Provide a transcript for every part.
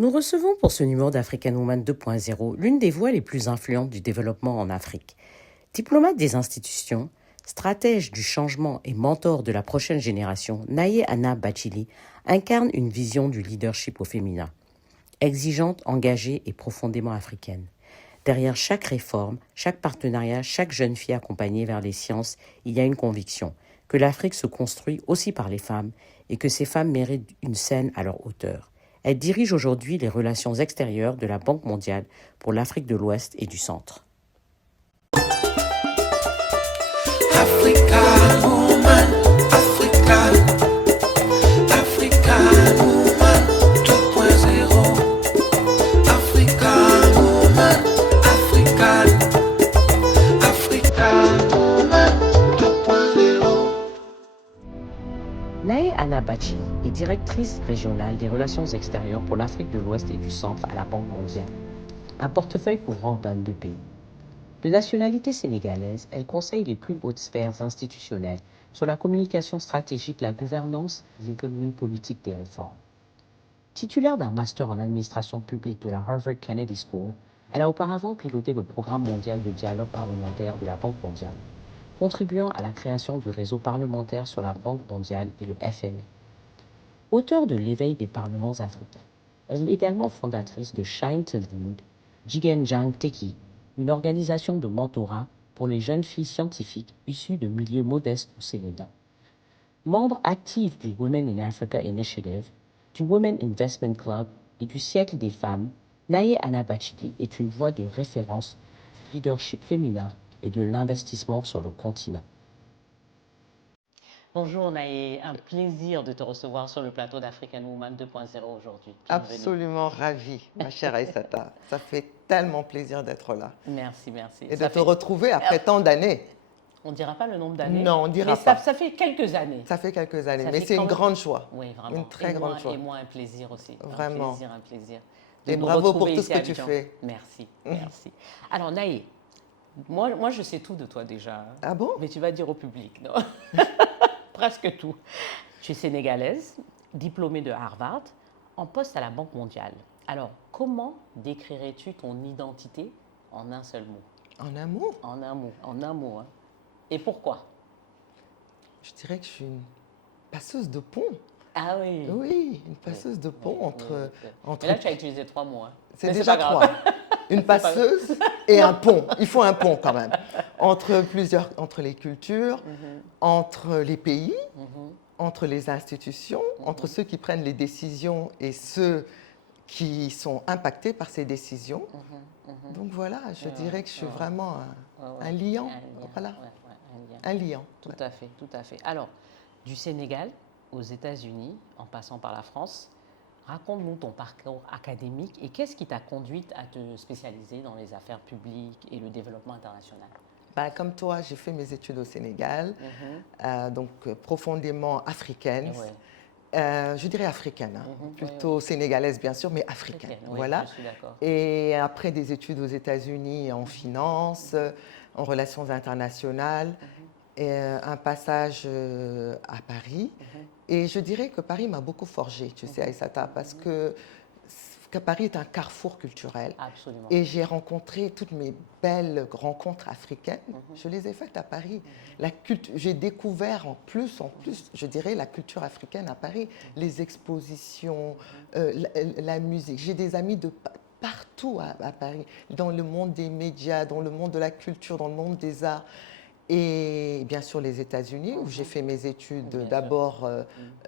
Nous recevons pour ce numéro d'African Woman 2.0 l'une des voix les plus influentes du développement en Afrique. Diplomate des institutions, stratège du changement et mentor de la prochaine génération, Naye Anna Bachili incarne une vision du leadership au féminin. Exigeante, engagée et profondément africaine. Derrière chaque réforme, chaque partenariat, chaque jeune fille accompagnée vers les sciences, il y a une conviction que l'Afrique se construit aussi par les femmes et que ces femmes méritent une scène à leur hauteur. Elle dirige aujourd'hui les relations extérieures de la Banque mondiale pour l'Afrique de l'Ouest et du Centre. African woman, African, African woman 2.0. African woman, African, African woman 2.0. Naye Anna Bachili est directrice régionale des relations extérieures pour l'Afrique de l'Ouest et du Centre à la Banque mondiale. Un portefeuille couvrant 22 pays. De nationalité sénégalaise, elle conseille les plus hautes sphères institutionnelles sur la communication stratégique, la gouvernance, l'économie politique des réformes. Titulaire d'un master en administration publique de la Harvard Kennedy School, elle a auparavant piloté le programme mondial de dialogue parlementaire de la Banque mondiale, contribuant à la création du réseau parlementaire sur la Banque mondiale et le FMI. Auteure de l'éveil des parlements africains, elle est également fondatrice de Shine to Lead, Jigenjang Teki, une organisation de mentorat pour les jeunes filles scientifiques issues de milieux modestes au Sénégal. Membre active du Women in Africa Initiative, du Women Investment Club et du Siècle des femmes, Naye Anna Bachili est une voix de référence du leadership féminin et de l'investissement sur le continent. Bonjour Naye, un plaisir de te recevoir sur le plateau d'African Woman 2.0 aujourd'hui. Bienvenue. Absolument ravie, ma chère Aïssata. Ça fait tellement plaisir d'être là. Merci, merci. Et de te retrouver après tant d'années. On ne dira pas le nombre d'années. Non, on dira mais pas. Ça fait quelques années. Ça fait quelques années, Ça mais fait c'est quand une même- grande joie. Oui, vraiment. Une très grande joie. Et moi, un plaisir aussi. Vraiment. Un plaisir. De Et nous bravo pour retrouver tout ici ce que à tu Abidjan. fais. Merci, merci. Alors, Naye, moi, je sais tout de toi déjà. Ah bon? Mais tu vas dire au public, non? Presque tout. Tu es sénégalaise, diplômée de Harvard, en poste à la Banque mondiale. Alors, comment décrirais-tu ton identité en un seul mot? En amour, En un mot. Hein. Et pourquoi? je dirais que je suis une passeuse de pont. Ah oui. Oui, une passeuse de pont entre... Mais là, tu as utilisé 3 mots. Hein. C'est Mais déjà pas grave. 3. Une passeuse et un pont. Il faut un pont quand même. Entre les cultures, entre les pays, entre les institutions, entre ceux qui prennent les décisions et ceux qui sont impactés par ces décisions. Donc voilà, je dirais que je suis vraiment un liant. Voilà, un liant. Tout à fait, tout à fait. Alors, du Sénégal aux États-Unis, en passant par la France, raconte-nous ton parcours académique et qu'est-ce qui t'a conduite à te spécialiser dans les affaires publiques et le développement international? Ben, comme toi, j'ai fait mes études au Sénégal, donc profondément africaine. Ouais. Je dirais africaine, hein. Plutôt sénégalaise bien sûr, mais africaine. Oui, Voilà. je suis d'accord. Et après des études aux États-Unis en finance, en relations internationales, et un passage à Paris. Et je dirais que Paris m'a beaucoup forgée, tu sais, Aïssata, parce que Paris est un carrefour culturel. Absolument. Et j'ai rencontré toutes mes belles rencontres africaines. Je les ai faites à Paris. J'ai découvert en plus, je dirais, la culture africaine à Paris. Les expositions, la musique. J'ai des amis de partout à Paris, dans le monde des médias, dans le monde de la culture, dans le monde des arts. Et bien sûr les États-Unis, où j'ai fait mes études, d'abord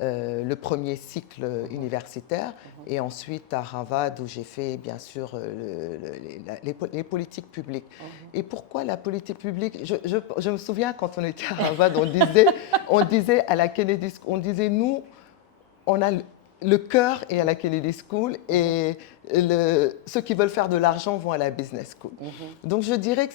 le premier cycle universitaire, et ensuite à Harvard, où j'ai fait bien sûr les politiques publiques. Et pourquoi la politique publique? Je me souviens quand on était à Harvard, on disait à la Kennedy School, on disait nous, on a le cœur est à la Kennedy School et ceux qui veulent faire de l'argent vont à la Business School. Donc je dirais que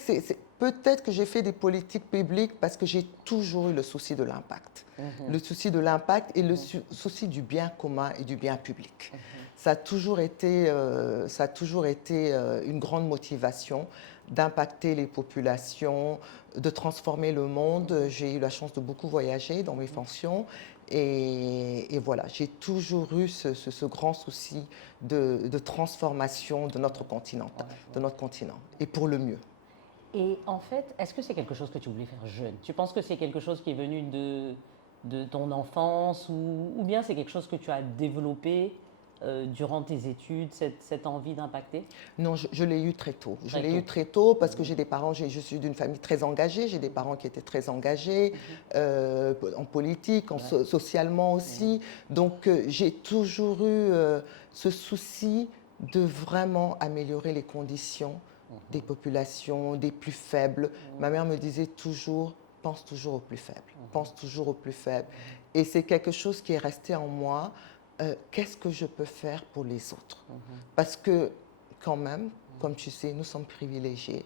peut-être que j'ai fait des politiques publiques parce que j'ai toujours eu le souci de l'impact. Le souci de l'impact et le souci du bien commun et du bien public. Ça a toujours été une grande motivation d'impacter les populations, de transformer le monde. J'ai eu la chance de beaucoup voyager dans mes fonctions Et voilà, j'ai toujours eu ce grand souci de transformation de notre continent, et pour le mieux. Et en fait, est-ce que c'est quelque chose que tu voulais faire jeune? Tu penses que c'est quelque chose qui est venu de ton enfance ou bien c'est quelque chose que tu as développé durant tes études, cette envie d'impacter? Non, je l'ai eu très tôt. Je Très l'ai tôt. eu très tôt parce que j'ai des parents, je suis d'une famille très engagée, j'ai des parents qui étaient très engagés en politique, socialement aussi. Donc j'ai toujours eu ce souci de vraiment améliorer les conditions des populations, des plus faibles. Ma mère me disait toujours, pense toujours aux plus faibles, pense toujours aux plus faibles. Et c'est quelque chose qui est resté en moi. Qu'est-ce que je peux faire pour les autres? Parce que quand même, comme tu sais, nous sommes privilégiés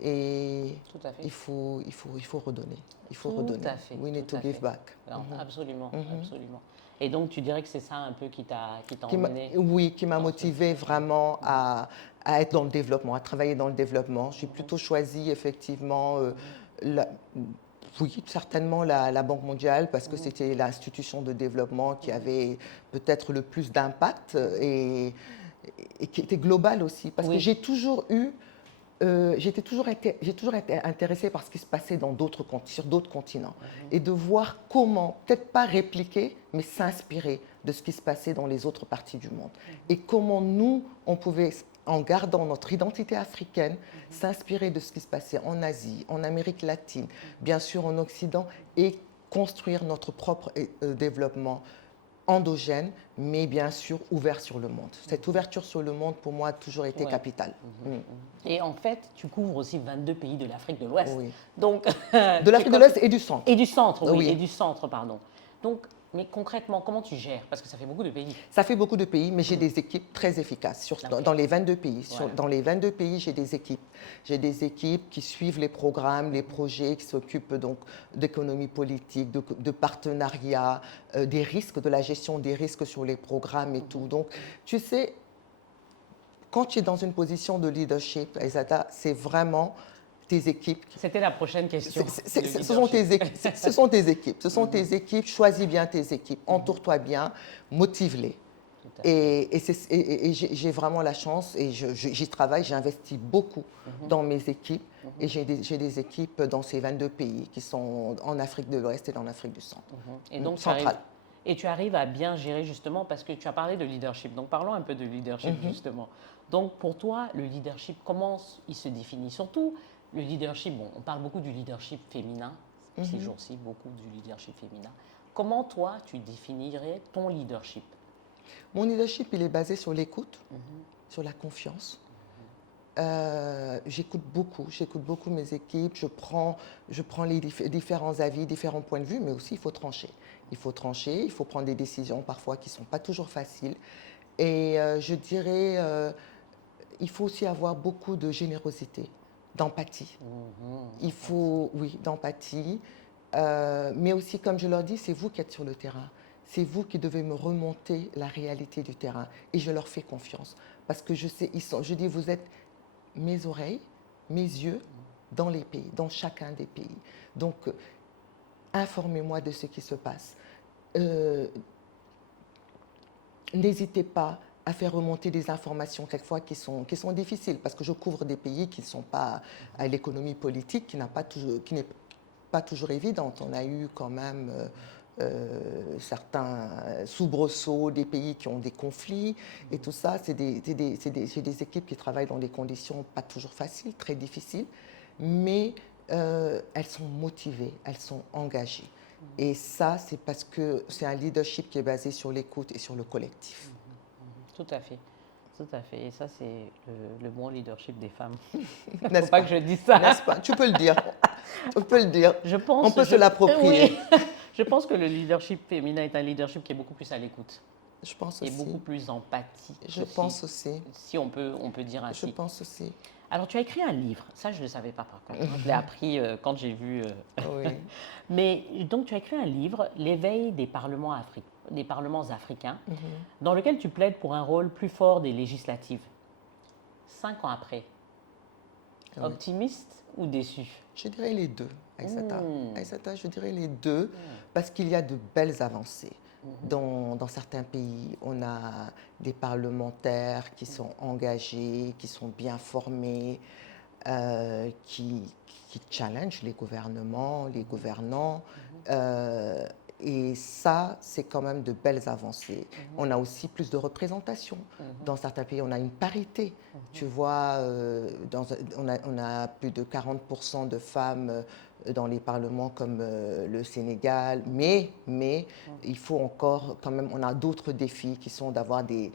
et Tout à fait. il faut redonner. Il faut Tout redonner. à fait. We need tout to à give fait. back. Non, absolument, absolument. Et donc tu dirais que c'est ça un peu qui t'a emmené Oui, qui m'a dans ce- motivé vraiment à être dans le développement, à travailler dans le développement. J'ai plutôt choisi effectivement, oui, certainement la Banque mondiale parce que c'était l'institution de développement qui avait peut-être le plus d'impact et qui était globale aussi. Parce que Oui. j'ai toujours été intéressée par ce qui se passait sur d'autres continents et de voir comment, peut-être pas répliquer, mais s'inspirer de ce qui se passait dans les autres parties du monde. Et comment nous, on pouvait, en gardant notre identité africaine, s'inspirer de ce qui se passait en Asie, en Amérique latine, bien sûr en Occident, et construire notre propre développement endogène, mais bien sûr ouvert sur le monde. Cette ouverture sur le monde, pour moi, a toujours été Ouais. capitale. Et en fait, tu couvres aussi 22 pays de l'Afrique de l'Ouest. Oui. Donc, De l'Afrique de l'Ouest et du centre. et du centre, oui, Oui. et du centre, pardon. Donc, mais concrètement, comment tu gères? Parce que ça fait beaucoup de pays. Ça fait beaucoup de pays, mais j'ai des équipes très efficaces dans les 22 pays. Voilà. Dans les 22 pays, j'ai des équipes. J'ai des équipes qui suivent les programmes, les projets, qui s'occupent donc d'économie politique, de partenariat, des risques, de la gestion des risques sur les programmes et tout. Donc, tu sais, quand tu es dans une position de leadership, Aïssata, c'est vraiment tes équipes. C'était la prochaine question. Ce sont tes équipes. Ce sont tes équipes. Ce sont tes équipes. Choisis bien tes équipes. Entoure-toi bien. Motive-les. Et j'ai vraiment la chance et j'y travaille. J'investis beaucoup dans mes équipes. Et j'ai des équipes dans ces 22 pays qui sont en Afrique de l'Ouest et en Afrique du Centre. Et donc, Centrale. tu arrives à bien gérer justement parce que tu as parlé de leadership. Donc, parlons un peu de leadership justement. Donc, pour toi, le leadership, comment il se définit? Surtout, le leadership, bon, on parle beaucoup du leadership féminin, ces jours-ci, beaucoup du leadership féminin. Comment toi, tu définirais ton leadership? Mon leadership, il est basé sur l'écoute, sur la confiance. J'écoute beaucoup mes équipes, je prends les différents avis, différents points de vue, mais aussi il faut trancher. Il faut prendre des décisions parfois qui ne sont pas toujours faciles. Et je dirais, il faut aussi avoir beaucoup de générosité, d'empathie. Il faut, oui, d'empathie. Mais aussi, comme je leur dis, c'est vous qui êtes sur le terrain. C'est vous qui devez me remonter la réalité du terrain. Et je leur fais confiance. Parce que je sais, je dis, vous êtes mes oreilles, mes yeux dans les pays, dans chacun des pays. Donc, informez-moi de ce qui se passe. N'hésitez pas à faire remonter des informations quelquefois qui sont difficiles, parce que je couvre des pays qui ne sont pas à l'économie politique, qui n'est pas toujours évidente. On a eu quand même certains soubresauts, des pays qui ont des conflits, et tout ça, c'est des équipes qui travaillent dans des conditions pas toujours faciles, très difficiles, mais elles sont motivées, elles sont engagées. Et ça, c'est parce que c'est un leadership qui est basé sur l'écoute et sur le collectif. Tout à fait. Tout à fait. Et ça, c'est le bon leadership des femmes. N'est-ce Faut pas que je dise ça. N'est-ce pas? Tu peux le dire. Tu peux le dire. On peut se l'approprier. Oui. Je pense que le leadership féminin est un leadership qui est beaucoup plus à l'écoute. Je pense Et aussi. beaucoup plus empathique. Je pense aussi. Si on peut dire ainsi. Je pense aussi. Alors, tu as écrit un livre. Ça, je ne le savais pas par contre. Je l'ai appris quand j'ai vu. Oui. Mais donc, tu as écrit un livre, L'éveil des parlements africains, dans lequel tu plaides pour un rôle plus fort des législatives. 5 ans après, Oui. optimiste ou déçu? Je dirais les deux, Aïssata. Aïssata, je dirais les deux, parce qu'il y a de belles avancées. Dans certains pays, on a des parlementaires qui sont engagés, qui sont bien formés, qui challengent les gouvernements, les gouvernants. Et ça, c'est quand même de belles avancées. On a aussi plus de représentation. Dans certains pays, on a une parité. Tu vois, on a plus de 40% de femmes dans les parlements comme le Sénégal, mais il faut encore, quand même, on a d'autres défis qui sont d'avoir des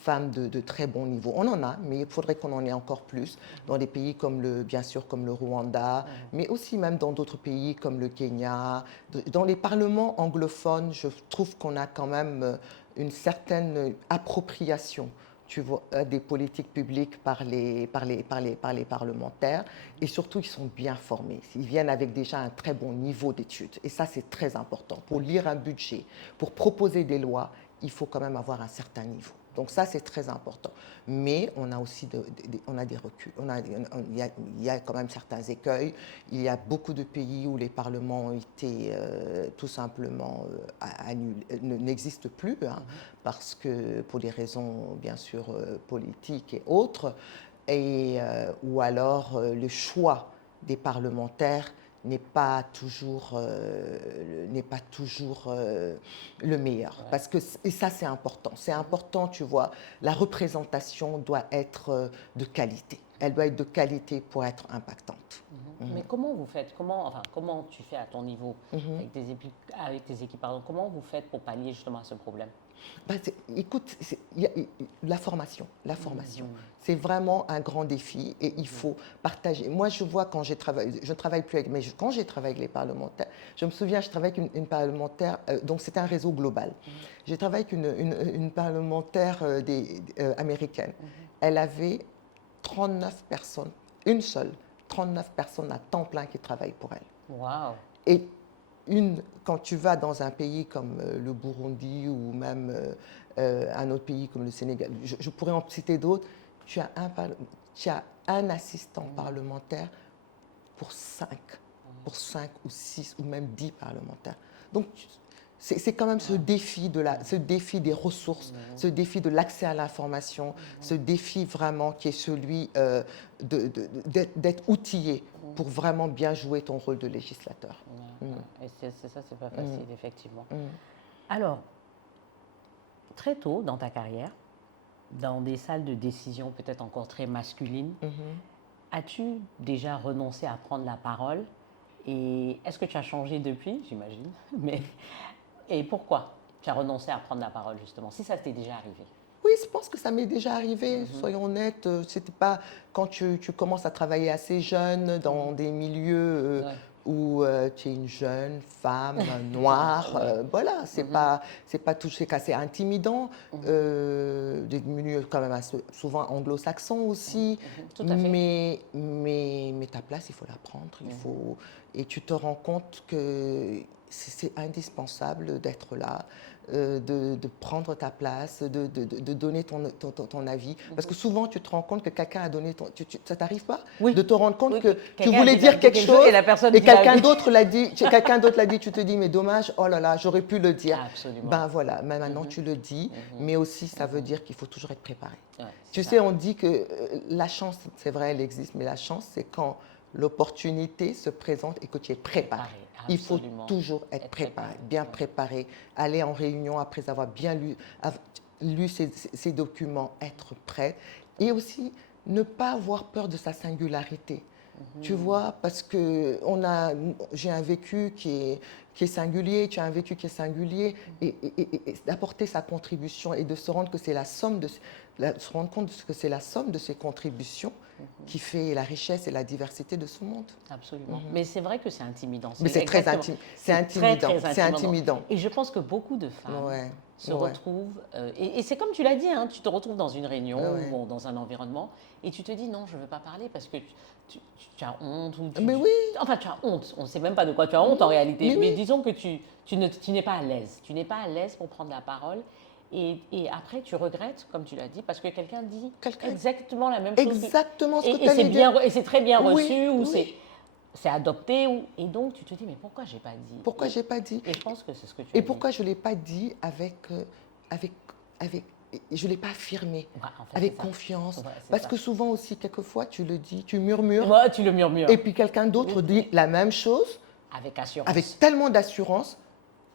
femmes de très bon niveau. On en a, mais il faudrait qu'on en ait encore plus dans des pays comme bien sûr comme le Rwanda, mais aussi même dans d'autres pays comme le Kenya. Dans les parlements anglophones, je trouve qu'on a quand même une certaine appropriation, tu vois, des politiques publiques par les parlementaires, et surtout ils sont bien formés. Ils viennent avec déjà un très bon niveau d'études, et ça c'est très important. Pour lire un budget, pour proposer des lois, il faut quand même avoir un certain niveau. Donc ça c'est très important. Mais on a aussi on a des reculs. Il y a quand même certains écueils. Il y a beaucoup de pays où les parlements ont été tout simplement n'existent plus, hein, parce que pour des raisons bien sûr politiques et autres, ou alors le choix des parlementaires n'est pas toujours le meilleur. Ouais. Parce que, et ça, c'est important. C'est important, tu vois, la représentation doit être de qualité. Elle doit être de qualité pour être impactante. Mais comment vous faites, comment tu fais à ton niveau avec tes équipes, pardon, comment vous faites pour pallier justement à ce problème? Écoute, la formation, c'est vraiment un grand défi et il faut partager. Moi, je vois quand je ne travaille plus avec, mais quand j'ai travaillé avec les parlementaires, je me souviens, je travaillais avec une parlementaire, donc c'était un réseau global. J'ai travaillé avec une parlementaire américaine. Elle avait 39 personnes, une seule, 39 personnes à temps plein qui travaillent pour elle. Wow. Et quand tu vas dans un pays comme le Burundi ou même un autre pays comme le Sénégal, je pourrais en citer d'autres, tu as un assistant parlementaire pour 5 ou 6 ou même 10 parlementaires. Donc, c'est quand même ce défi des ressources, ce défi de l'accès à l'information, ce défi vraiment qui est celui d'être outillé pour vraiment bien jouer ton rôle de législateur. Et c'est ça, c'est pas facile, effectivement. Alors, très tôt dans ta carrière, dans des salles de décision peut-être encore très masculines, as-tu déjà renoncé à prendre la parole? Et est-ce que tu as changé depuis, j'imagine? Et pourquoi tu as renoncé à prendre la parole, justement, si ça t'est déjà arrivé? Oui, je pense que ça m'est déjà arrivé, soyons honnêtes. C'était pas quand tu commences à travailler assez jeune dans des milieux où tu es une jeune femme noire, voilà, c'est pas tout, c'est assez intimidant. Des milieux quand même souvent anglo-saxons aussi. Tout à fait. Mais ta place, il faut la prendre. Et tu te rends compte que c'est indispensable d'être là, de prendre ta place, de donner ton avis. Parce que souvent, tu te rends compte que quelqu'un a donné ça t'arrive pas de te rendre compte que tu voulais dire quelque chose et quelqu'un d'autre l'a dit, tu te dis, mais dommage, oh là là, j'aurais pu le dire. Absolument. Ben voilà, mais maintenant tu le dis, mais aussi ça veut dire qu'il faut toujours être préparé. Ouais, tu sais, on dit que la chance, c'est vrai, elle existe, mais la chance, c'est quand l'opportunité se présente et que tu es préparé. Il faut toujours être préparé, bien préparé, aller en réunion après avoir bien lu ces documents, être prêt, et aussi ne pas avoir peur de sa singularité. Tu vois, parce que j'ai un vécu qui est singulier, tu as un vécu qui est singulier, et d'apporter sa contribution et de se rendre que c'est se rendre compte que c'est la somme de ses contributions qui fait la richesse et la diversité de ce monde. Absolument. Mais c'est vrai que c'est intimidant. Mais c'est très intimidant. C'est intimidant. Et je pense que beaucoup de femmes se retrouvent, et c'est comme tu l'as dit, hein, tu te retrouves dans une réunion ou dans un environnement et tu te dis non, je ne veux pas parler parce que tu as honte. Mais oui. Enfin, tu as honte. On ne sait même pas de quoi tu as honte en réalité. Mais disons que tu n'es pas à l'aise. Tu n'es pas à l'aise pour prendre la parole. Et après, tu regrettes, comme tu l'as dit, parce que quelqu'un dit exactement la même chose. Exactement ce que tu as dit. Et c'est très bien reçu. c'est adopté, et donc tu te dis, mais pourquoi j'ai pas dit Pourquoi j'ai pas dit? Et je pense que c'est ce que tu as Et dit. pourquoi je ne l'ai pas dit avec, je ne l'ai pas affirmé, Ouais, en fait, avec c'est ça. confiance. Ouais, c'est Parce ça. que souvent aussi, quelquefois, tu le dis, tu murmures, Moi, tu le murmures. et puis quelqu'un d'autre dit la même chose, Avec assurance. avec tellement d'assurance,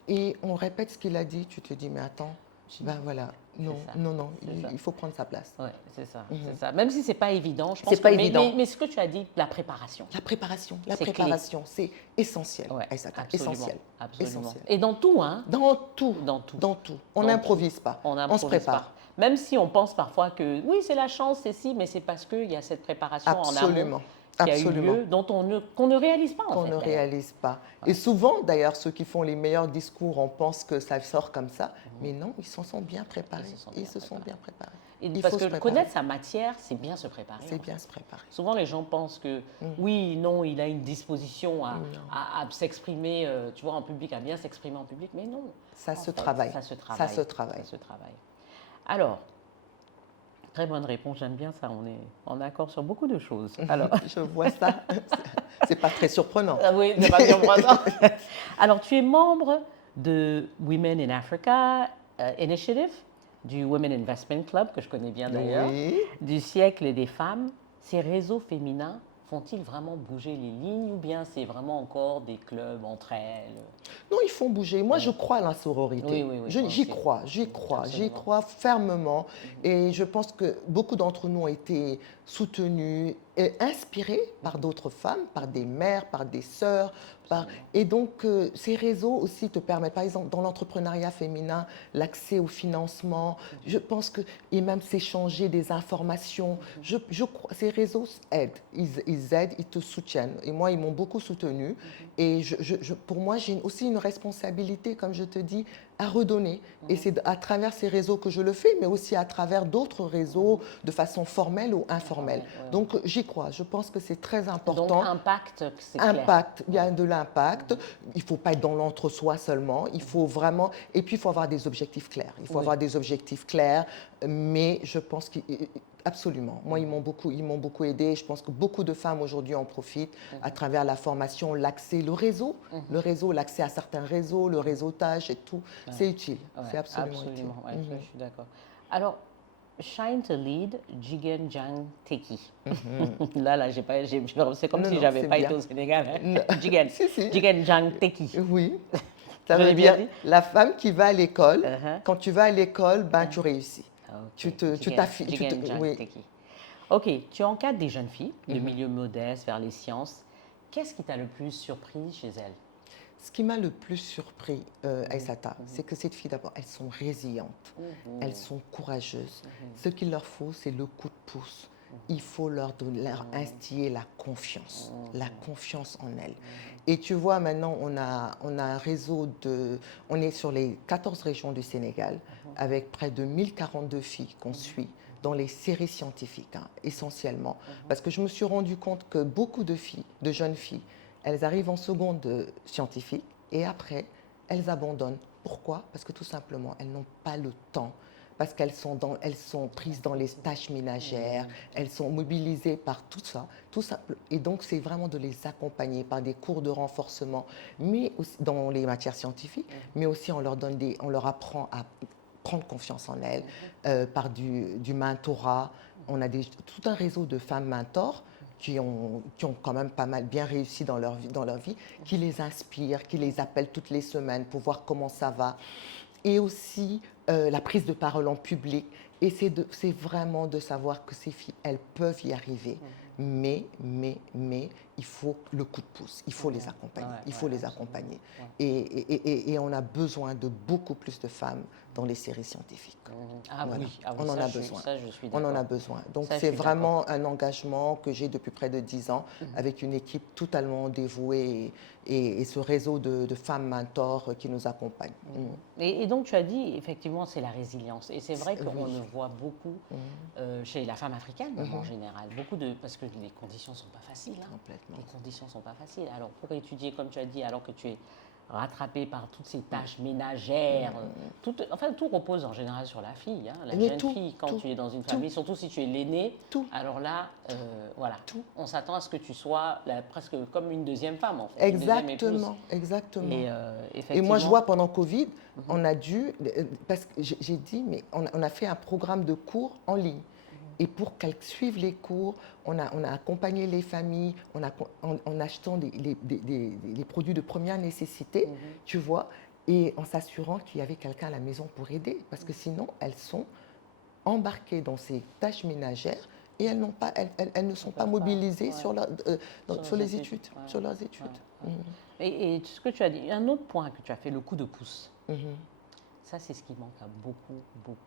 et on répète ce qu'il a dit, tu te dis, mais attends, ben voilà, non, ça. non, C'est ça. il faut prendre sa place. Ouais, c'est ça, c'est ça. Même si c'est pas évident, je pense C'est pas que, évident. Mais ce que tu as dit, la préparation. La préparation, c'est essentiel. Ouais, Aïssata, absolument, essentiel. absolument. Essentiel. Et dans tout, hein. Dans tout. Dans tout. Dans tout. On Dans n'improvise pas. On On n'improvise se prépare. pas. Même si on pense parfois que oui, c'est la chance, c'est si, mais c'est parce qu'il y a cette préparation en Absolument. amont qui a eu Absolument. lieu, dont qu'on ne réalise pas en Qu'on fait. ne d'ailleurs. réalise pas. Et souvent, d'ailleurs, ceux qui font les meilleurs discours, on pense que ça sort comme ça. Mais non, ils s'en sont bien préparés. Ils se sont bien préparés. Et Il parce faut se que préparer. connaître sa matière, c'est bien se préparer. C'est en bien fait. se préparer. Souvent, les gens pensent que oui, non, il a une disposition à s'exprimer, tu vois, en public, à bien s'exprimer en public, mais non. Ça En se fait, travaille. Ça se travaille. Ça se travaille. Ça se travaille. Alors, très bonne réponse, j'aime bien ça, on est en accord sur beaucoup de choses. Alors, Je vois ça. C'est pas très surprenant. ah oui, c'est pas surprenant. Alors, tu es membre de Women in Africa Initiative, du Women Investment Club, que je connais bien d'ailleurs, Oui. du siècle des femmes. Ces réseaux féminins font-ils vraiment bouger les lignes ou bien c'est vraiment encore des clubs entre elles? Non, ils font bouger. Moi, je crois à la sororité. Oui, J'y moi crois, aussi. j'y crois, j'y Absolument. crois fermement. Et je pense que beaucoup d'entre nous ont été soutenus et inspirés par d'autres femmes, par des mères, par des sœurs. Et donc, ces réseaux aussi te permettent, par exemple, dans l'entrepreneuriat féminin, l'accès au financement. Je pense que, et même s'échanger des informations. Je crois, ces réseaux aident. Ils aident, ils te soutiennent. Et moi, ils m'ont beaucoup soutenu. Et pour moi, j'ai aussi une responsabilité, comme je te dis, à redonner. Et c'est à travers ces réseaux que je le fais, mais aussi à travers d'autres réseaux de façon formelle ou informelle. Ouais. Donc, j'y crois. Je pense que c'est très important. Donc, impact, c'est clair. Impact, il y a de l'impact. Il ne faut pas être dans l'entre-soi seulement. Il faut vraiment. Et puis, il faut avoir des objectifs clairs. Il faut avoir des objectifs clairs. Mais je pense absolument. Moi, ils m'ont beaucoup aidé. Je pense que beaucoup de femmes aujourd'hui en profitent à travers la formation, l'accès, le réseau, l'accès à certains réseaux, le réseautage et tout. C'est utile. Ouais, C'est absolument utile. ouais, je suis d'accord. Alors, Shine to Lead, Jigen Jang Teki. Là, c'est comme si j'avais pas été au Sénégal. Hein? Jigen. Si. Jigen Jang Teki. Oui. Ça Je veut l'ai bien dire dit? la femme qui va à l'école. Uh-huh. Quand tu vas à l'école, ben, tu réussis. Ok. Tu t'affiches. Jigen Jang Oui. Teki. Ok, tu encadres des jeunes filles de milieu modeste vers les sciences. Qu'est-ce qui t'a le plus surpris chez elles? Ce qui m'a le plus surpris, Aïssata, c'est que ces filles, d'abord, elles sont résilientes, elles sont courageuses. Ce qu'il leur faut, c'est le coup de pouce. Il faut leur instiller la confiance en elles. Et tu vois, maintenant, on a un réseau on est sur les 14 régions du Sénégal, avec près de 1042 filles qu'on suit dans les séries scientifiques, hein, essentiellement. Parce que je me suis rendu compte que beaucoup de jeunes filles, elles arrivent en seconde scientifique et après, elles abandonnent. Pourquoi? Parce que tout simplement, elles n'ont pas le temps. Parce qu'elles sont prises dans les tâches ménagères, elles sont mobilisées par tout ça. Et donc, c'est vraiment de les accompagner par des cours de renforcement, mais aussi dans les matières scientifiques, mais aussi on leur apprend à prendre confiance en elles, par du mentorat. On a tout un réseau de femmes mentors qui ont quand même pas mal bien réussi dans leur vie, qui les inspirent, qui les appellent toutes les semaines pour voir comment ça va. Et aussi la prise de parole en public. Et c'est vraiment de savoir que ces filles, elles peuvent y arriver. Mais il faut le coup de pouce, il faut les accompagner, les accompagner. Et on a besoin de beaucoup plus de femmes dans les séries scientifiques. Voilà. On en a besoin. On en a besoin. Donc c'est vraiment un engagement que j'ai depuis près de 10 ans avec une équipe totalement dévouée et ce réseau de femmes mentors qui nous accompagnent. Et donc tu as dit, effectivement, c'est la résilience. Et c'est vrai qu'on le voit beaucoup chez la femme africaine en général. Parce que les conditions ne sont pas faciles. Hein. Complètement. Les conditions ne sont pas faciles. Alors pour étudier, comme tu as dit, alors que tu es rattrapée par toutes ces tâches ménagères. Tout repose en général sur la fille. Hein. La Mais jeune tout, fille, quand tout, tu es dans une tout. famille, surtout si tu es l'aîné, Tout. alors là, voilà, Tout. on s'attend à ce que tu sois presque comme une deuxième femme, en fait. Une deuxième épouse. Exactement, exactement. Et, Et moi, je effectivement, vois pendant Covid, on a dû, parce que j'ai dit, mais on a fait un programme de cours en ligne. Et pour qu'elles suivent les cours, on a accompagné les familles en achetant des produits de première nécessité, tu vois, et en s'assurant qu'il y avait quelqu'un à la maison pour aider. Parce que sinon, elles sont embarquées dans ces tâches ménagères et elles ne sont pas peuvent pas, mobilisées ouais. sur Sur les les études. études, ouais. Sur leurs études. Ouais, ouais. Et ce que tu as dit, un autre point que tu as fait, le coup de pouce. Mhm. Ça, c'est ce qui manque à beaucoup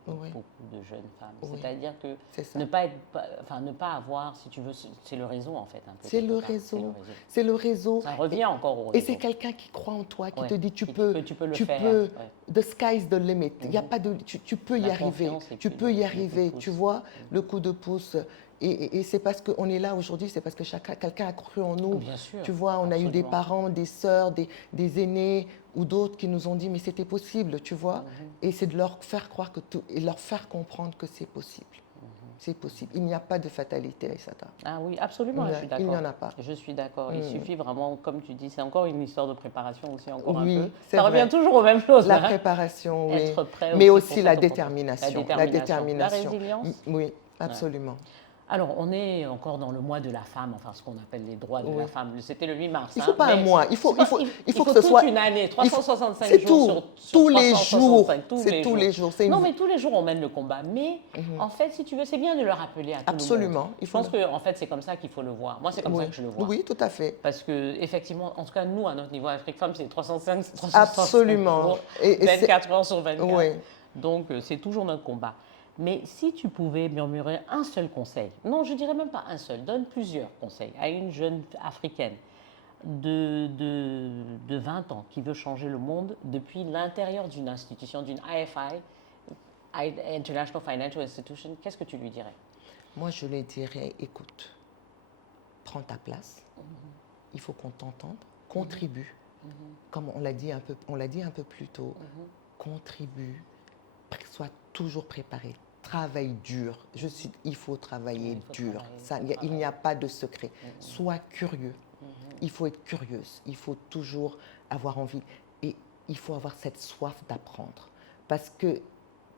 Oui. de jeunes femmes. Oui. C'est-à-dire que C'est ça. ne pas avoir, si tu veux, c'est le réseau en fait. Un peu, C'est quelque le part. réseau. C'est le réseau. Ça revient encore au réseau. Et c'est quelqu'un qui croit en toi, qui Ouais, te dit tu qui- peux, que tu peux le tu faire, peux, ouais. the sky's the limit. Il y a pas de, tu peux y La arriver, confiance et tu puis peux y le arriver, coup de tu pouce. vois, le coup de pouce. Et c'est parce qu'on est là aujourd'hui, c'est parce que quelqu'un a cru en nous. Bien sûr, Tu vois, on a eu des absolument. parents, des sœurs, des aînés ou d'autres qui nous ont dit mais c'était possible, tu vois. Et c'est de leur faire croire et leur faire comprendre que c'est possible. C'est possible. Il n'y a pas de fatalité, Aïssata. Ah oui, absolument, je suis d'accord. Il n'y en a pas. Je suis d'accord. Il suffit vraiment, comme tu dis, c'est encore une histoire de préparation aussi, encore Oui, un peu. c'est Ça vrai. revient toujours aux mêmes choses. La hein. préparation, oui. Être prêt Mais aussi aussi pour la cette détermination. La résilience. Oui, absolument. Alors, on est encore dans le mois de la femme, enfin ce qu'on appelle les droits de Oui. la femme. C'était le 8 mars. Il ne faut pas un mais mois, il faut que ce toute soit une année, 365 c'est jours tout, sur tous les 365, jours, tous c'est les tous jours. les jours. C'est Non, une- mais tous les jours on mène le combat. Mais en fait, si tu veux, c'est bien de le rappeler à tout le Absolument, monde. il Je faut pense que en fait, c'est comme ça qu'il faut le voir. Moi, c'est comme ça que je le vois. Oui, tout à fait. Parce que effectivement, en tout cas, nous, à notre niveau Afrique Femme, c'est 365 Absolument. jours, Et 24 heures sur 24. Oui. Donc, c'est toujours notre combat. Mais si tu pouvais murmurer un seul conseil, non, je dirais même pas un seul, donne plusieurs conseils à une jeune africaine de 20 ans qui veut changer le monde depuis l'intérieur d'une institution, d'une IFI, International Financial Institution, qu'est-ce que tu lui dirais? Moi, je lui dirais, écoute, prends ta place, il faut qu'on t'entende, contribue, comme on l'a dit un peu plus tôt, contribue, sois toujours préparé, travaille dur. Il faut travailler Il faut dur. travailler, Il n'y a pas de secret. Sois curieux. Il faut être curieuse. Il faut toujours avoir envie. Et il faut avoir cette soif d'apprendre. Parce que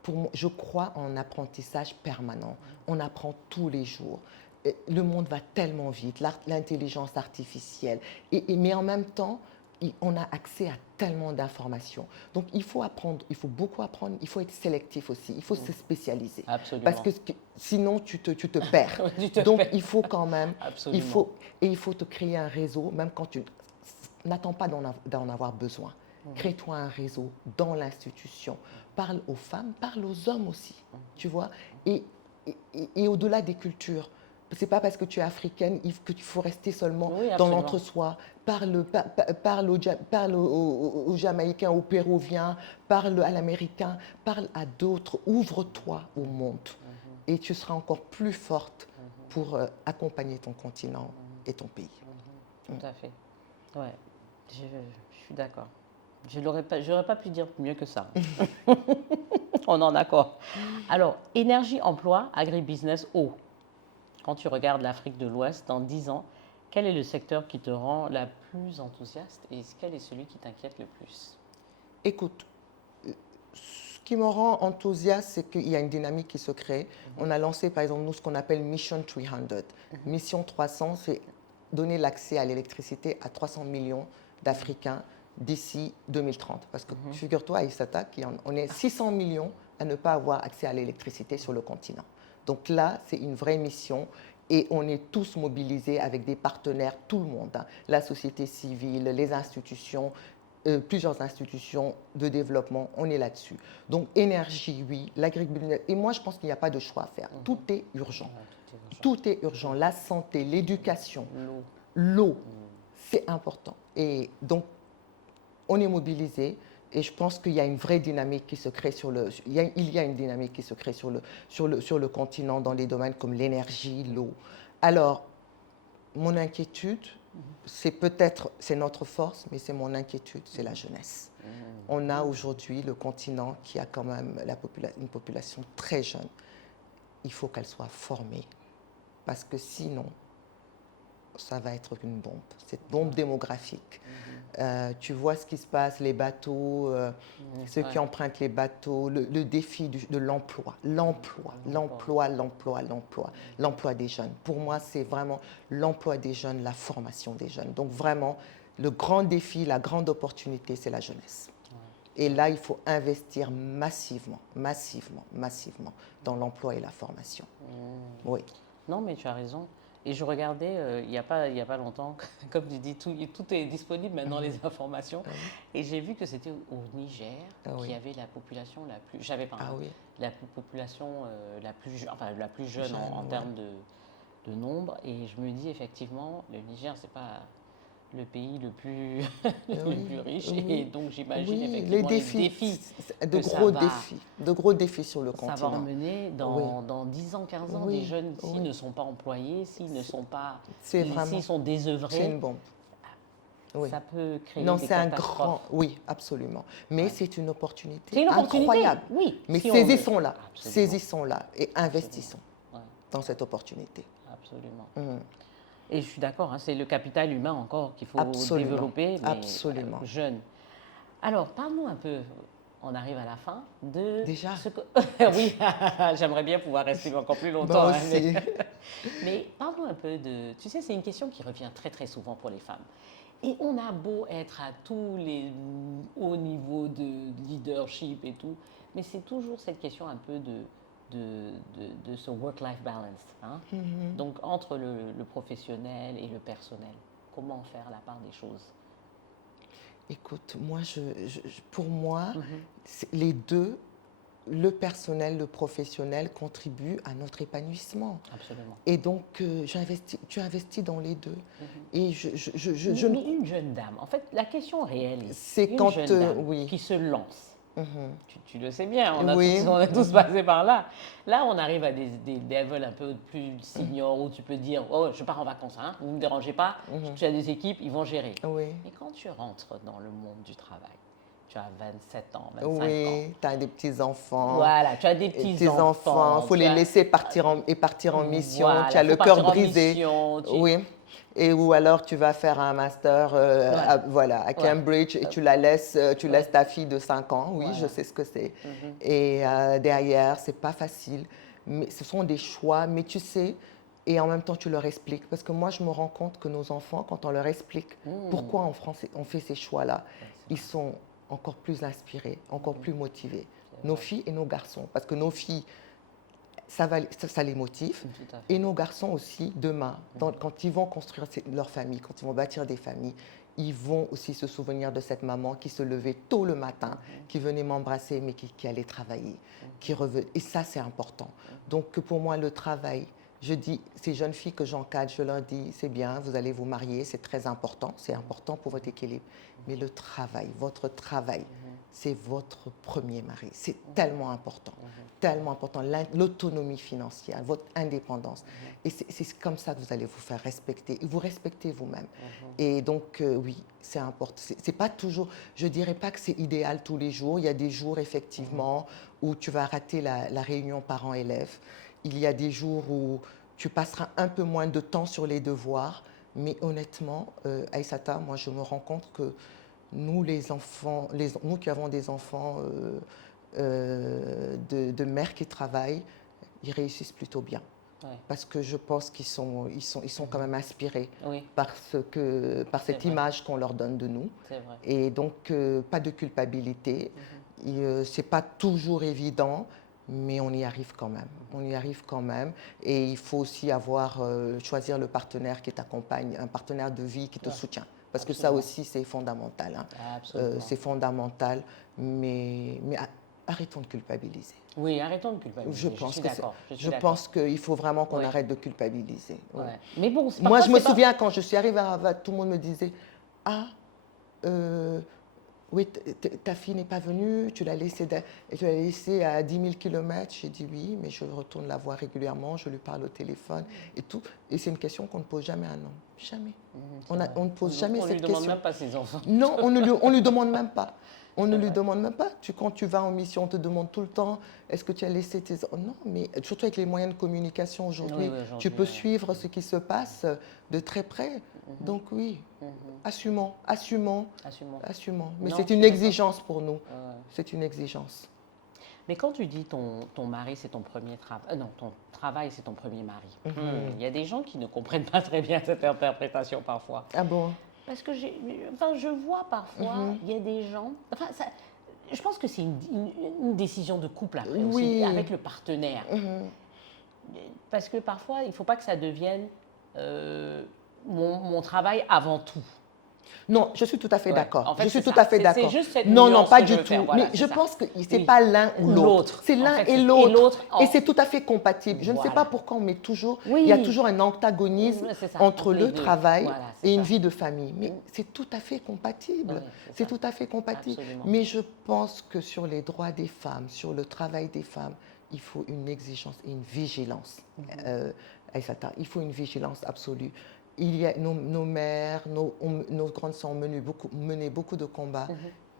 pour moi, je crois en apprentissage permanent. On apprend tous les jours. Le monde va tellement vite, l'intelligence artificielle. Mais en même temps, on a accès à tellement d'informations. Donc, il faut apprendre, il faut beaucoup apprendre, il faut être sélectif aussi, il faut se spécialiser. Absolument. Parce que sinon, tu te perds. Tu te Donc, perds. il faut quand même, Absolument. il faut te créer un réseau, même quand tu n'attends pas d'en avoir besoin. Crée-toi un réseau dans l'institution. Parle aux femmes, parle aux hommes aussi, tu vois. Et au-delà des cultures, c'est pas parce que tu es africaine que tu faut rester seulement Oui, dans absolument. l'entre-soi. Parle aux Jamaïcains, aux Péruviens, parle à l'Américain, parle à d'autres. Ouvre-toi au monde et tu seras encore plus forte pour accompagner ton continent et ton pays. Tout à fait. Ouais, je suis d'accord. J'aurais pas pu dire mieux que ça. On en est d'accord. Alors, énergie, emploi, agribusiness, eau. Quand tu regardes l'Afrique de l'Ouest dans 10 ans, quel est le secteur qui te rend la plus enthousiaste et quel est celui qui t'inquiète le plus? Écoute, ce qui me rend enthousiaste, c'est qu'il y a une dynamique qui se crée. On a lancé, par exemple, nous, ce qu'on appelle Mission 300. Mission 300, c'est donner l'accès à l'électricité à 300 millions d'Africains d'ici 2030. Parce que figure-toi, Aïssata, on est 600 millions à ne pas avoir accès à l'électricité sur le continent. Donc là, c'est une vraie mission et on est tous mobilisés avec des partenaires, tout le monde, hein, la société civile, les institutions, plusieurs institutions de développement, on est là-dessus. Donc énergie, oui, l'agriculture, et moi je pense qu'il n'y a pas de choix à faire. Tout est urgent. Tout est urgent. La santé, l'éducation, l'eau, c'est important. Et donc, on est mobilisés. Et je pense qu'il y a une vraie dynamique qui se crée il y a une dynamique qui se crée sur le continent dans les domaines comme l'énergie, l'eau. Alors, mon inquiétude, c'est notre force, mais c'est mon inquiétude, c'est la jeunesse. On a aujourd'hui le continent qui a quand même une population très jeune. Il faut qu'elle soit formée, parce que sinon, ça va être une bombe, cette bombe démographique. Tu vois ce qui se passe, les bateaux, ceux qui empruntent les bateaux, le défi de l'emploi, l'emploi des jeunes. Pour moi, c'est vraiment l'emploi des jeunes, la formation des jeunes. Donc vraiment, le grand défi, la grande opportunité, c'est la jeunesse. Et là, il faut investir massivement dans l'emploi et la formation. Oui. Non, mais tu as raison. Et je regardais, il y a pas longtemps, comme tu dis, tout est disponible maintenant, les informations. Et j'ai vu que c'était au Niger qu'il y avait la population la plus... J'avais pas la population la plus jeune en termes de nombre. Et je me dis, effectivement, le Niger, c'est pas le pays le plus, le plus riche. Et donc, j'imagine effectivement les défis. De gros défis sur le continent. Ça va emmener dans 10 ans, 15 ans, des jeunes, s'ils ne sont pas employés, s'ils sont désœuvrés. C'est une bombe. Ça peut créer des catastrophes. Oui, absolument. Mais c'est une opportunité. C'est une opportunité, incroyable. Oui. Mais si saisissons-la et investissons dans cette opportunité. Absolument. Et je suis d'accord, c'est le capital humain encore qu'il faut développer, mais jeune. Alors, parle-nous un peu, on arrive à la fin, de... Déjà Oui, j'aimerais bien pouvoir rester encore plus longtemps. Moi aussi. Mais parle-nous un peu de... Tu sais, c'est une question qui revient très très souvent pour les femmes. Et on a beau être à tous les hauts niveaux de leadership et tout, mais c'est toujours cette question un peu de ce work-life balance. Donc, entre le professionnel et le personnel, comment faire la part des choses? Écoute, moi, pour moi, les deux, le personnel, le professionnel, contribuent à notre épanouissement. Absolument. Et donc, tu investis dans les deux. Et Mais une jeune dame, en fait, la question réelle, c'est une quand jeune dame qui se lance. Tu le sais bien, on a tous passé par là. Là, on arrive à des levels un peu plus seniors où tu peux dire « Oh, je pars en vacances, vous ne me dérangez pas, tu as des équipes, ils vont gérer. » Mais quand tu rentres dans le monde du travail, tu as 27 ans, 25 ans. Oui, tu as des petits-enfants. Voilà, tu as des petits-enfants. Il faut les laisser partir en mission. Voilà, tu as le cœur brisé. Oui. Et ou alors tu vas faire un master à Cambridge et tu laisses ta fille de 5 ans. Oui, je sais ce que c'est. Et derrière, c'est pas facile. Mais ce sont des choix, mais tu sais, et en même temps tu leur expliques. Parce que moi, je me rends compte que nos enfants, quand on leur explique pourquoi on fait ces choix-là, ils sont encore plus inspirés, encore plus motivés. Nos filles et nos garçons. Parce que nos filles, ça les motive. Et nos garçons aussi, demain, quand ils vont construire leur famille, quand ils vont bâtir des familles, ils vont aussi se souvenir de cette maman qui se levait tôt le matin, qui venait m'embrasser, mais qui allait travailler, qui revenait. Et ça, c'est important. Donc, pour moi, le travail, je dis, ces jeunes filles que j'encadre, je leur dis, c'est bien, vous allez vous marier, c'est très important, c'est important pour votre équilibre. Mais le travail, votre travail, c'est votre premier mari. C'est tellement important, l'autonomie financière, votre indépendance. Et c'est comme ça que vous allez vous faire respecter. Et vous respectez vous-même. Et donc, oui, c'est important. C'est pas toujours, je dirais pas que c'est idéal tous les jours. Il y a des jours, effectivement, où tu vas rater la réunion parents-élèves. Il y a des jours où tu passeras un peu moins de temps sur les devoirs. Mais honnêtement, Aïssata, moi, je me rends compte que nous, les enfants, nous qui avons des enfants de mères qui travaillent, ils réussissent plutôt bien. Parce que je pense qu'ils sont quand même inspirés par cette image qu'on leur donne de nous. Et donc, pas de culpabilité. C'est pas toujours évident, mais on y arrive quand même. Et il faut aussi choisir le partenaire qui t'accompagne, un partenaire de vie qui te soutient. Parce que ça aussi, c'est fondamental. C'est fondamental, mais arrêtons de culpabiliser. Oui, arrêtons de culpabiliser. Je pense qu'il faut vraiment qu'on arrête de culpabiliser. Mais bon, moi, je me souviens quand je suis arrivée à Harvard, tout le monde me disait « Ah, oui, ta fille n'est pas venue, tu l'as laissée à 10 000 kilomètres. J'ai dit oui, mais je retourne la voir régulièrement, je lui parle au téléphone et tout. Et c'est une question qu'on ne pose jamais à un homme. Jamais. On ne pose jamais cette question. On ne lui demande même pas ses enfants. Non, on ne lui demande même pas. On ne lui demande même pas. Quand tu vas en mission, on te demande tout le temps, est-ce que tu as laissé tes... Non, mais surtout avec les moyens de communication aujourd'hui, tu peux suivre ce qui se passe de très près. Donc oui, assumons. Mais Non, c'est une exigence pour nous. C'est une exigence. Mais quand tu dis ton mari, c'est ton premier travail, non, ton travail, c'est ton premier mari, il y a des gens qui ne comprennent pas très bien cette interprétation parfois. Ah bon? Parce que je vois parfois, il y a des gens... je pense que c'est une décision de couple après aussi, avec le partenaire. Parce que parfois, il ne faut pas que ça devienne mon travail avant tout. Non, je suis tout à fait d'accord. En fait, je suis tout à fait d'accord. C'est juste cette non, pas du tout. tout. Voilà, mais je pense que ce n'est pas l'un ou l'autre. C'est l'un et l'autre. Et c'est tout à fait compatible. Je ne sais pas pourquoi on met toujours... Il y a toujours un antagonisme entre le travail et une vie de famille. Mais c'est tout à fait compatible. C'est tout à fait compatible. Absolument. Mais je pense que sur les droits des femmes, sur le travail des femmes, il faut une exigence et une vigilance. Aïssata, il faut une vigilance absolue. Il y a nos mères, nos grandes sœurs ont mené beaucoup de combats,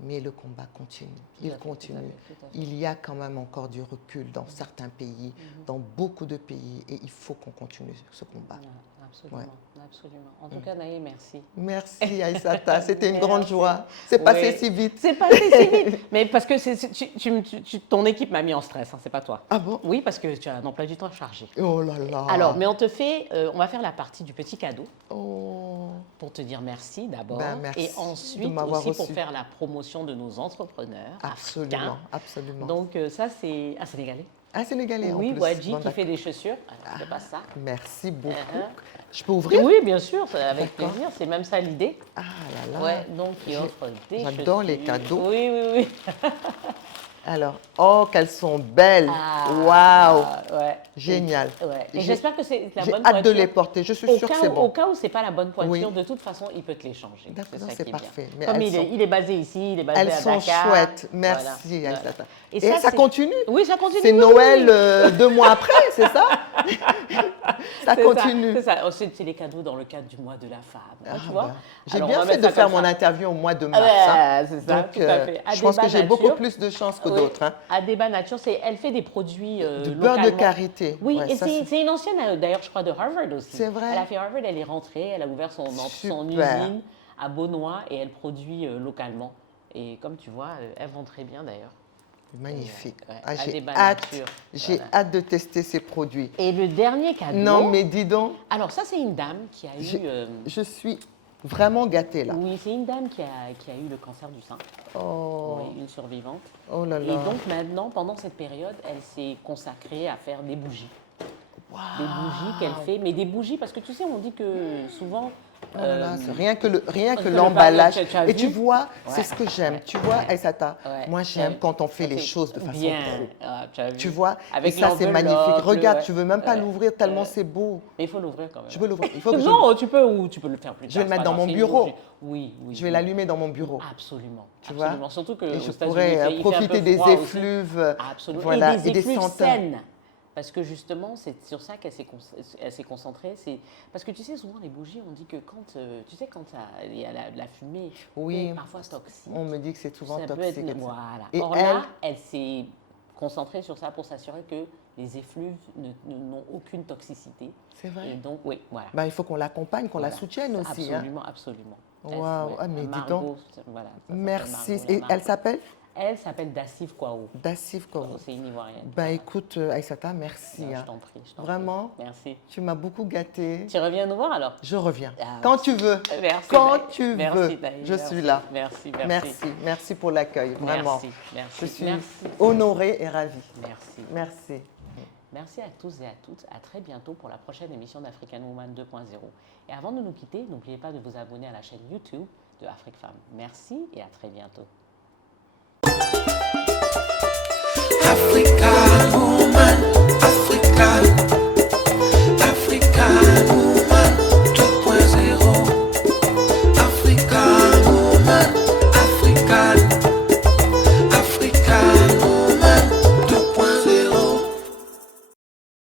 mais le combat continue. Il continue. Il y a quand même encore du recul dans certains pays, dans beaucoup de pays, et il faut qu'on continue ce combat. Absolument, absolument. En tout cas, Naïe, merci. Merci Aïssata, c'était une grande joie. C'est passé si vite. C'est passé si vite. Mais parce que ton équipe m'a mis en stress, hein, c'est pas toi. Ah bon? Oui, parce que tu as un emploi du temps chargé. Oh là là. Alors, mais on va faire la partie du petit cadeau. Oh. Pour te dire merci d'abord. Merci et ensuite aussi pour faire la promotion de nos entrepreneurs africains. Absolument. Donc ça, c'est un Sénégalais. Un Sénégalais oui, en plus. Wadji qui fait des chaussures. Je passe ça. Merci beaucoup. Je peux ouvrir? Oui, bien sûr, avec plaisir. C'est même ça l'idée. Ah là là. Ouais, donc il offre des chaussures. J'adore les cadeaux. Oui. Alors, oh, qu'elles sont belles. Waouh. Ouais. Génial. Ouais. Et j'espère que c'est la bonne pointure. J'ai hâte de les porter. Je suis sûre que c'est bon. Au cas où ce n'est pas la bonne pointure, de toute façon, il peut te les changer. D'accord, c'est parfait. Mais comme il est basé ici, il est basé à Dakar. Elles sont chouettes. Merci, Aïssata. Et ça continue? Oui, ça continue. C'est Noël 2 mois après, c'est ça? Ça continue. C'est ça. C'est les cadeaux dans le cadre du mois de la femme. Tu vois? J'ai bien fait de faire mon interview au mois de mars. C'est ça, donc, tout à fait. je pense que j'ai beaucoup plus de chance que d'autres. Adeba Nature, elle fait des produits de beurre de karité. Oui, et c'est une ancienne, d'ailleurs, je crois, de Harvard aussi. C'est vrai. Elle a fait Harvard, elle est rentrée, elle a ouvert son usine à Beaunois et elle produit localement. Et comme tu vois, elle vend très bien d'ailleurs. Magnifique. J'ai hâte de tester ces produits. Et le dernier cadeau. Non, mais dis donc. Alors, ça, c'est une dame qui a eu. Je suis vraiment gâtée là. Oui, c'est une dame qui a eu le cancer du sein. Oh. Oui, une survivante. Oh là là. Et donc maintenant, pendant cette période, elle s'est consacrée à faire des bougies. Wow. Des bougies qu'elle fait, mais des bougies, parce que tu sais, on dit que souvent. Oh là là, rien que l'emballage. Et tu vois, c'est ce que j'aime. Tu vois, Aïssata, moi j'aime quand on fait les choses de façon pro. Tu vois, et ça c'est magnifique. Regarde, tu veux même pas l'ouvrir tellement c'est beau. Mais il faut l'ouvrir quand même. Je veux l'ouvrir. Il faut que non, tu peux le faire plus tard. Je vais le mettre dans mon bureau. Oui. Je vais l'allumer dans mon bureau. Absolument. Tu vois. Surtout que et je pourrais profiter des effluves. Absolument. Voilà, et des effluves saines. Parce que justement, c'est sur ça qu'elle s'est concentrée. Parce que tu sais, souvent les bougies, on dit que quand il y a la fumée, parfois toxique. On me dit que c'est souvent toxique. Voilà. Et or là, elle s'est concentrée sur ça pour s'assurer que les effluves n'ont aucune toxicité. C'est vrai. Et donc, oui, voilà. Ben, il faut qu'on l'accompagne, qu'on la soutienne aussi. Absolument. Waouh, mais dis donc. Voilà, merci. Et elle s'appelle? Elle s'appelle Dassif Kwao. Dassif Kwao. C'est une Ivoirienne. Ben écoute, Aïssata, merci. Je t'en prie. Vraiment. Merci. Tu m'as beaucoup gâtée. Tu reviens nous voir alors? Je reviens. Quand tu veux. Merci. Quand tu veux. Je suis suis là. Merci pour l'accueil. Vraiment. Merci. Je suis honorée et ravie. Merci. Merci à tous et à toutes. À très bientôt pour la prochaine émission d'African Woman 2.0. Et avant de nous quitter, n'oubliez pas de vous abonner à la chaîne YouTube de Afrique Femme. Merci et à très bientôt.